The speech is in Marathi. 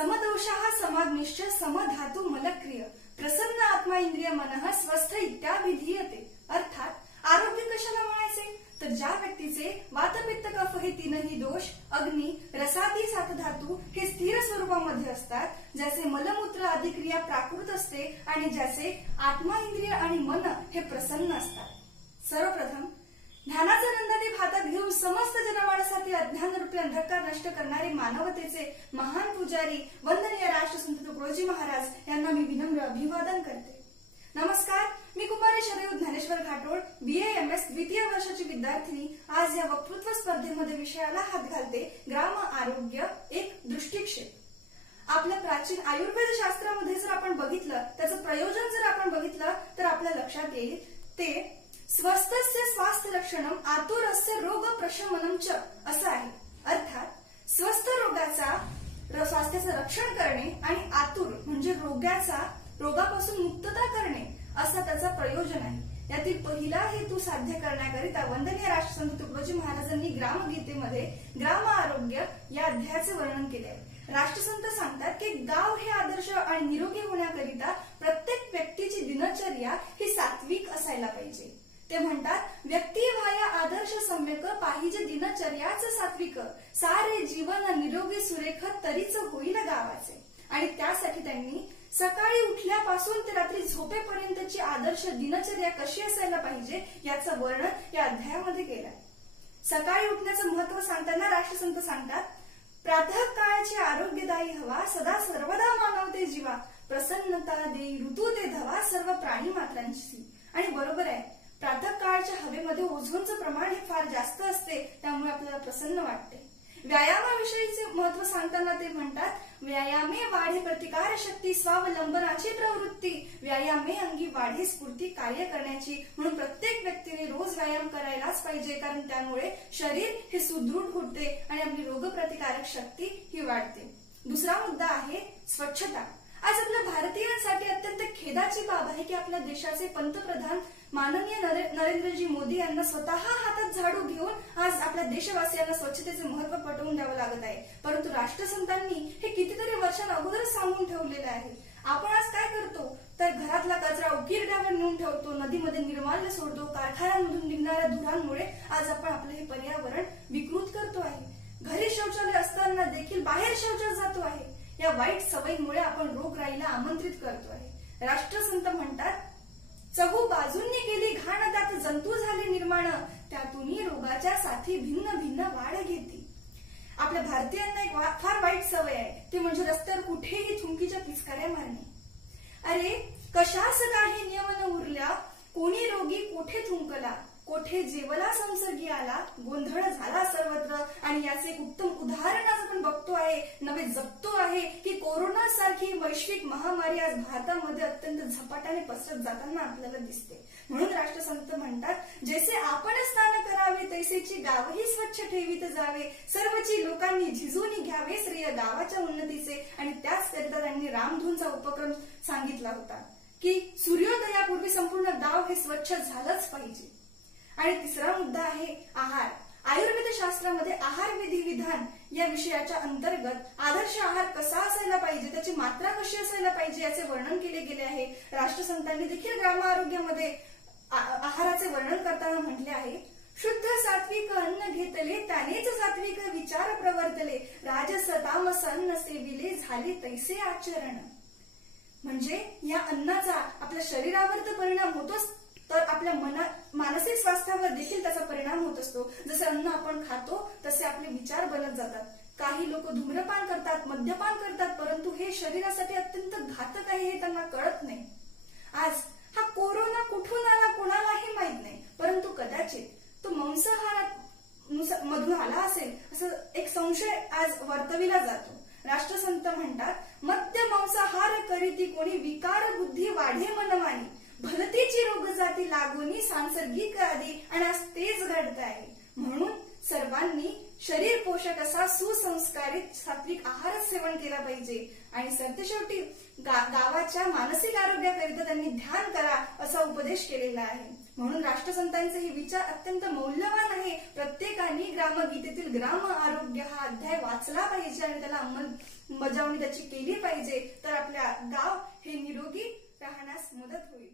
समदोषः समाग्निश्च समधातु मलक्रिय प्रसन्न आत्मा इंद्रिय मनः स्वस्थ इत्याभिधीयते। अर्थात आरोग्य कशाला म्हणायचे तर ज्या व्यक्तीचे वातपित्त कफ हे तीनही दोष अग्नी रसादी सात धातू हे स्थिर स्वरूपामध्ये असतात, ज्याचे मलमूत्र आदी क्रिया प्राकृत असते आणि ज्याचे आत्मा इंद्रिय आणि मन हे प्रसन्न असतात। सर्वप्रथम ध्यानाचा नंदादीप हातात घेऊन समस्त जनमानसातील अज्ञान रूपी अंधकार नष्ट करणारे मानवतेचे महान पुजारी वंदनीय राष्ट्रसंत तुकडोजी महाराज यांना मी विनम्र अभिवादन करते। नमस्कार, मी कुमारी शरयू ज्ञानेश्वर घाटोळ BA-MS द्वितीय वर्षाची विद्यार्थिनी आज या वक्तृत्व स्पर्धेमध्ये विषयाला हात घालते ग्राम आरोग्य एक दृष्टिक्षेप। आपल्या प्राचीन आयुर्वेद शास्त्रामध्ये जर आपण बघितलं त्याचं प्रयोजन जर आपण बघितलं तर आपल्या लक्षात येईल ते स्वस्थस्य स्वास्थ्य लक्षणम आतुरस्य रोग प्रशमनम च असं आहे। अर्थात स्वस्थ रोगाचा स्वास्थ्याचं रक्षण करणे आणि आतुर म्हणजे रोगापासून मुक्तता करणे असा त्याचा प्रयोजन आहे। यातील पहिला हेतू साध्य करण्याकरिता वंदनीय राष्ट्रसंत तुकडोजी महाराजांनी ग्रामगीतेमध्ये ग्राम आरोग्य या अध्यायाचे वर्णन केले आहे। राष्ट्रसंत सांगतात की गाव हे आदर्श आणि निरोगी होण्याकरिता प्रत्येक व्यक्तीची दिनचर्या ही सात्विक असायला पाहिजे। ते म्हणतात व्यक्ती व्हाया आदर्श सम्यक पाहिजे दिनचर्याच सात्विक सारे जीवन निरोगी सुरेख तरीच होईल गावाचे। आणि त्यासाठी त्यांनी सकाळी उठल्यापासून ते रात्री झोपेपर्यंतची आदर्श दिनचर्या कशी असायला पाहिजे याचं वर्णन या अध्यायामध्ये केलं आहे। सकाळी उठण्याचं महत्व सांगताना राष्ट्रसंत सांगतात प्रातः काळाची आरोग्यदायी हवा सदा सर्वदा मानवते जीवा प्रसन्नता देई ऋतू ते धवा सर्व प्राणी मात्रांची। आणि बरोबर आहे, प्रातः काळच्या हवेमध्ये ओझोनचं प्रमाण हे फार जास्त असते, त्यामुळे आपल्याला प्रसन्न वाटते। व्यायामाविषयीचे महत्व सांगताना ते म्हणतात व्यायामे वाढे प्रतिकार शक्ती स्वावलंबनाची प्रवृत्ती व्यायामे अंगी वाढे स्फूर्ती कार्य करण्याची। म्हणून प्रत्येक व्यक्तीने रोज व्यायाम करायलाच पाहिजे, कारण त्यामुळे शरीर हे सुदृढ होते आणि आपली रोगप्रतिकारक शक्ती ही वाढते। दुसरा मुद्दा आहे स्वच्छता। आज आपल्या भारतीयांसाठी अत्यंत खेदाची बाब आहे की आपल्या देशाचे पंतप्रधान माननीय नरेंद्रजी मोदी यांना स्वतः हातात झाडू घेऊन आज आपल्या देशवासियांना स्वच्छतेचे महत्व पटवून द्यावं लागत आहे, परंतु राष्ट्रसंतांनी हे कितीतरी वर्षांच्या अगोदरच सांगून ठेवलेले आहे। आपण आज काय करतो तर घरातला कचरा उकिरड्यावर नेऊन ठेवतो, नदीमध्ये निर्माल्य सोडतो, कारखान्यांमधून निघणाऱ्या धुरांमुळे आज आपण आपले हे पर्यावरण विकृत करतो आहे। घरी शौचालय असताना देखील बाहेर शौचास जातो आहे। या वाईट सवयीमुळे आपण रोगराईला आमंत्रित करतो आहे। राष्ट्रसंत म्हणतात चहू बाजूंनी गेली घाण त्यात जंतू झाले निर्माण त्यातून रोगाच्या साथी भिन्न भिन्न वाढ घेती। आपल्या भारतीयांना एक फार वाईट सवय आहे, ते म्हणजे रस्त्यावर कुठेही थुंकीच्या पिचकाऱ्या मारणे। अरे कशास काही नियम न उरल्या कोणी रोगी कोठे थुंकला कोठे जेवला संसर्गी आला गोंधळ झाला सर्वत्र। आणि याचे एक उत्तम उदाहरण आज आपण बघतो आहे नवे जगतो आहे की कोरोना सारखी वैश्विक महामारी आज भारतामध्ये अत्यंत झपाट्याने पसरत जाताना आपल्याला दिसते। म्हणून राष्ट्रसंत म्हणतात जैसे आपण स्नान करावे तैसेची गावही स्वच्छ ठेवीत जावे सर्वची लोकांनी झिजून घ्यावे श्रेय गावाच्या उन्नतीचे। आणि त्याच करिता त्यांनी रामधूनचा उपक्रम सांगितला होता की सूर्योदयापूर्वी संपूर्ण गाव हे स्वच्छ झालंच पाहिजे। आणि तिसरा मुद्दा आहे आहार। आयुर्वेद शास्त्रामध्ये आहार विधी विधान या विषयाच्या अंतर्गत आदर्श आहार कसा असायला पाहिजे त्याची मात्रा कशी असायला पाहिजे याचे वर्णन केले गेले आहे। राष्ट्रसंतांनी देखील ग्राम आरोग्यामध्ये आहाराचे वर्णन करताना म्हटले आहे शुद्ध सात्विक अन्न घेतले त्यानेच सात्विक विचार प्रवर्तले राजस तामस अन्न सेविले झाले तैसे आचरण। म्हणजे या अन्नाचा आपल्या शरीरावर तर परिणाम होतोच तर आपल्या मानसिक स्वास्थ्यावर देखील त्याचा परिणाम होत असतो। जसे अन्न आपण खातो तसे आपले विचार बनत जातात। काही लोक धूम्रपान करतात मद्यपान करतात, परंतु हे शरीरासाठी अत्यंत घातक आहे हे त्यांना कळत नाही। आज हा कोरोना कुठून आला कोणालाही माहित नाही, परंतु कदाचित तो मांसाहार मधून आला असेल असं एक संशय आज वर्तविला जातो। राष्ट्रसंत म्हणतात मद्य मांसाहार करीती कोणी विकार बुद्धी वाढे मनमानी भलतीची रोग जाती लागूनी सांसर्गिक आदी आणि आज तेच घडत आहे। म्हणून सर्वांनी शरीर पोषक असा सुसंस्कारित सात्विक आहार सेवन केला पाहिजे। आणि सरतेशेवटी गावाच्या मानसिक आरोग्याकरिता त्यांनी ध्यान करा असा उपदेश केलेला आहे। म्हणून राष्ट्रसंतांचे हे विचार अत्यंत मौल्यवान आहे. प्रत्येकाने ग्रामगीतेतील ग्राम आरोग्य हा अध्याय वाचला पाहिजे आणि त्याला अंमलबजावणी त्याची केली पाहिजे. तर आपल्या गाव हे निरोगी राहण्यास मदत होईल.